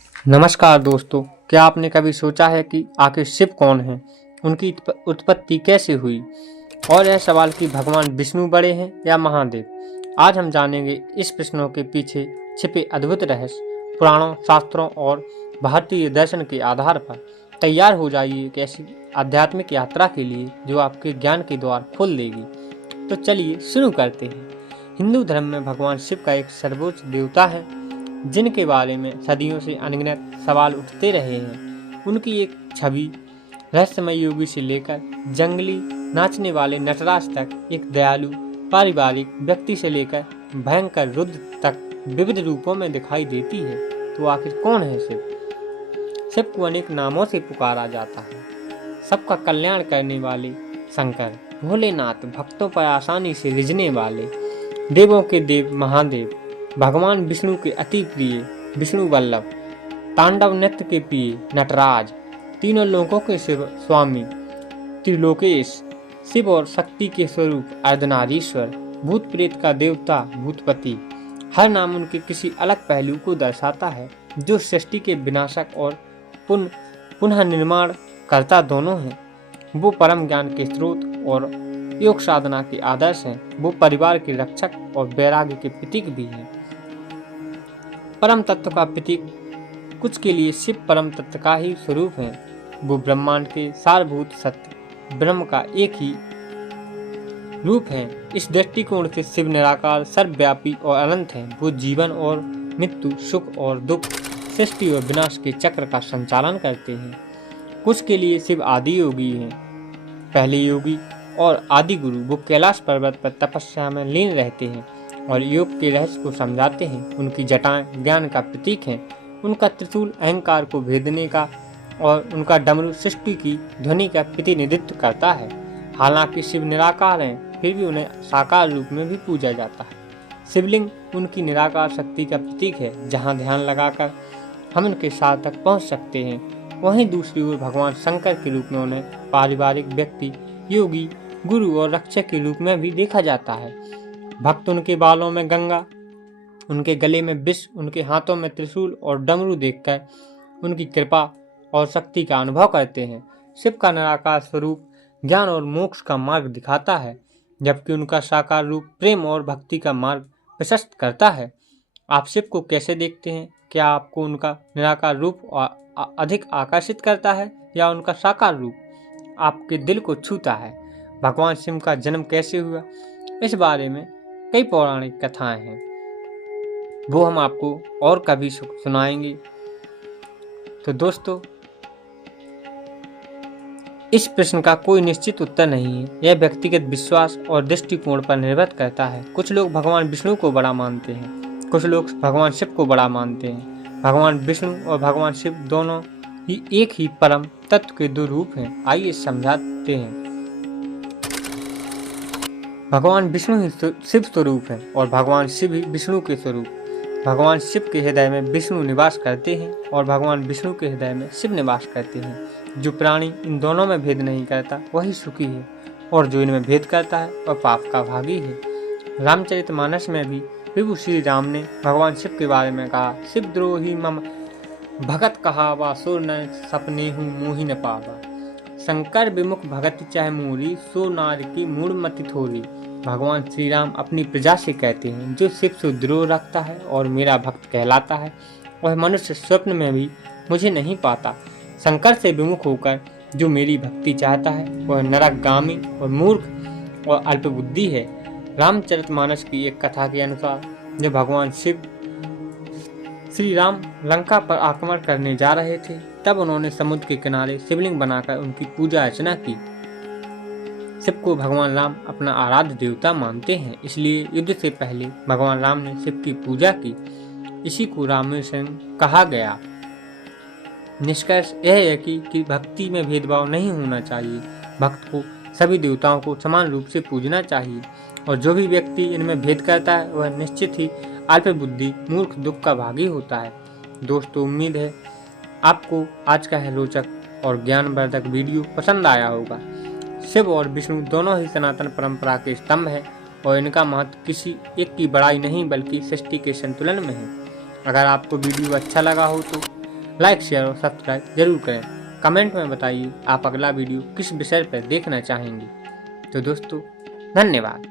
नमस्कार दोस्तों, क्या आपने कभी सोचा है कि आखिर शिव कौन है, उनकी उत्पत्ति कैसे हुई और यह सवाल कि भगवान विष्णु बड़े हैं या महादेव। आज हम जानेंगे इस प्रश्नों के पीछे छिपे अद्भुत रहस्य। पुराणों, शास्त्रों और भारतीय दर्शन के आधार पर तैयार हो जाइए एक ऐसी आध्यात्मिक यात्रा के लिए जो आपके ज्ञान के द्वार खोल देगी। तो चलिए शुरू करते हैं। हिंदू धर्म में भगवान शिव का एक सर्वोच्च देवता है जिनके बारे में सदियों से अनगिनत सवाल उठते रहे हैं। उनकी एक छवि रहस्यमय योगी से लेकर जंगली नाचने वाले नटराज तक, एक दयालु पारिवारिक व्यक्ति से लेकर भयंकर रुद्र तक विविध रूपों में दिखाई देती है। तो आखिर कौन है शिव? शिव को अनेक नामों से पुकारा जाता है। सबका कल्याण करने वाले शंकर, भोलेनाथ, भक्तों पर आसानी से रिझने वाले, देवों के देव महादेव, भगवान विष्णु के अति प्रिय विष्णु वल्लभ, तांडव नृत्य के प्रिय नटराज, तीनों लोकों के शिव स्वामी त्रिलोकेश, शिव और शक्ति के स्वरूप अर्धनारीश्वर, भूत प्रेत का देवता भूतपति। हर नाम उनके किसी अलग पहलू को दर्शाता है, जो सृष्टि के विनाशक और पुनः निर्माण करता दोनों हैं। वो परम ज्ञान के स्रोत और योग साधना के आदर्श हैं। वो परिवार के रक्षक और वैराग्य के प्रतीक भी हैं। परम तत्व का प्रतीक कुछ के लिए शिव परम तत्व का ही स्वरूप है। वो ब्रह्मांड के सारभूत सत्य ब्रह्म का एक ही रूप है। इस दृष्टिकोण से शिव निराकार, सर्वव्यापी और अनंत है। वो जीवन और मृत्यु, सुख और दुख, सृष्टि और विनाश के चक्र का संचालन करते हैं। कुछ के लिए शिव आदि योगी हैं, पहले योगी और आदि गुरु। वो कैलाश पर्वत पर तपस्या में लीन रहते हैं और योग के रहस्य को समझाते हैं। उनकी जटाएं ज्ञान का प्रतीक हैं। उनका त्रिशूल अहंकार को भेदने का और उनका डमरू सृष्टि की ध्वनि का प्रतिनिधित्व करता है। हालांकि शिव निराकार हैं, फिर भी उन्हें साकार रूप में भी पूजा जाता है। शिवलिंग उनकी निराकार शक्ति का प्रतीक है। जहां ध्यान लगाकर हम उनके साथ तक पहुंच सकते हैं, वहीं दूसरी ओर भगवान शंकर के रूप में उन्हें पारिवारिक व्यक्ति, योगी, गुरु और रक्षक के रूप में भी देखा जाता है। भक्त उनके बालों में गंगा, उनके गले में विष, उनके हाथों में त्रिशूल और डमरू देखकर उनकी कृपा और शक्ति का अनुभव करते हैं। शिव का निराकार स्वरूप ज्ञान और मोक्ष का मार्ग दिखाता है, जबकि उनका साकार रूप प्रेम और भक्ति का मार्ग प्रशस्त करता है। आप शिव को कैसे देखते हैं? क्या आपको उनका निराकार रूप अधिक आकर्षित करता है या उनका साकार रूप आपके दिल को छूता है? भगवान शिव का जन्म कैसे हुआ, इस बारे में कई पौराणिक कथाएं हैं, वो हम आपको और कभी सुनाएंगे। तो दोस्तों, इस प्रश्न का कोई निश्चित उत्तर नहीं है। यह व्यक्तिगत विश्वास और दृष्टिकोण पर निर्भर करता है। कुछ लोग भगवान विष्णु को बड़ा मानते हैं, कुछ लोग भगवान शिव को बड़ा मानते हैं। भगवान विष्णु और भगवान शिव दोनों ही एक ही परम तत्व के दो रूप हैं। आइए समझाते हैं। भगवान विष्णु ही शिव स्वरूप है और भगवान शिव ही विष्णु के स्वरूप। भगवान शिव के हृदय में विष्णु निवास करते हैं और भगवान विष्णु के हृदय में शिव निवास करते हैं। जो प्राणी इन दोनों में भेद नहीं करता वही सुखी है, और जो इनमें भेद करता है वह पाप का भागी है। रामचरितमानस में भी प्रभु श्री राम ने भगवान शिव के बारे में कहा, शिव द्रोही मम भगत कहावा, सुर न सपने हूँ मोहि न पावा। शंकर विमुख भगत चाहे मोरी, सो नार की मूढ़ मति थोरी। भगवान श्री राम अपनी प्रजा से कहते हैं, जो शिव से द्रोह रखता है और मेरा भक्त कहलाता है, वह मनुष्य स्वप्न में भी मुझे नहीं पाता। शंकर से विमुख होकर जो मेरी भक्ति चाहता है वह नरकगामी और मूर्ख और अल्पबुद्धि है। रामचरितमानस की एक कथा के अनुसार जब भगवान शिव श्री राम लंका पर आक्रमण करने जा रहे थे, तब उन्होंने समुद्र के किनारे शिवलिंग बनाकर उनकी पूजा अर्चना की। शिव को भगवान राम अपना आराध्य देवता मानते हैं, इसलिए युद्ध से पहले भगवान राम ने शिव की पूजा की। इसी को रामेश्वरम कहा गया। निष्कर्ष यह है कि भक्ति में भेदभाव नहीं होना चाहिए। भक्त को सभी देवताओं को समान रूप से पूजना चाहिए, और जो भी व्यक्ति इनमें भेद करता है वह निश्चित ही अल्प बुद्धि, मूर्ख, दुख का भागी होता है। दोस्तों, उम्मीद है आपको आज का यह रोचक और ज्ञानवर्धक वीडियो पसंद आया होगा। शिव और विष्णु दोनों ही सनातन परंपरा के स्तंभ हैं और इनका महत्व किसी एक की बड़ाई नहीं बल्कि सृष्टि के संतुलन में है। अगर आपको वीडियो अच्छा लगा हो तो लाइक शेयर और सब्सक्राइब जरूर करें। कमेंट में बताइए आप अगला वीडियो किस विषय पर देखना चाहेंगे। तो दोस्तों धन्यवाद।